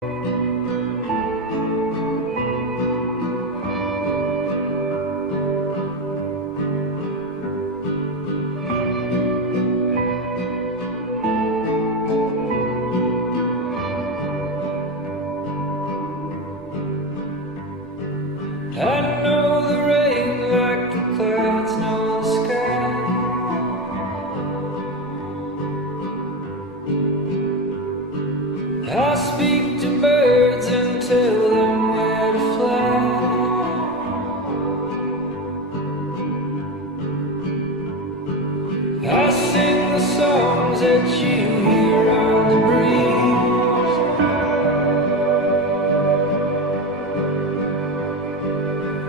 I know the rain like the clouds know the sky. I speak to birds and tell them where to fly. I sing the songs that you hear on the breeze.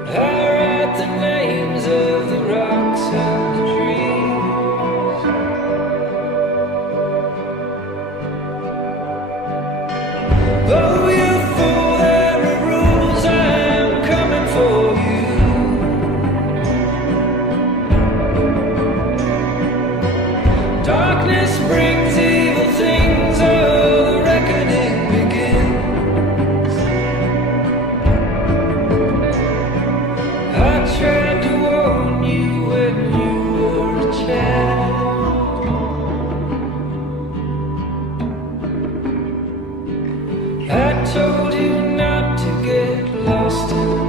I write the names of the rocks and the trees. Oh, you fool, there are rules, I'm coming for you. Darkness brings evil things, oh, the reckoning begins. I tried to warn you when you were a child. I told you not to get lost in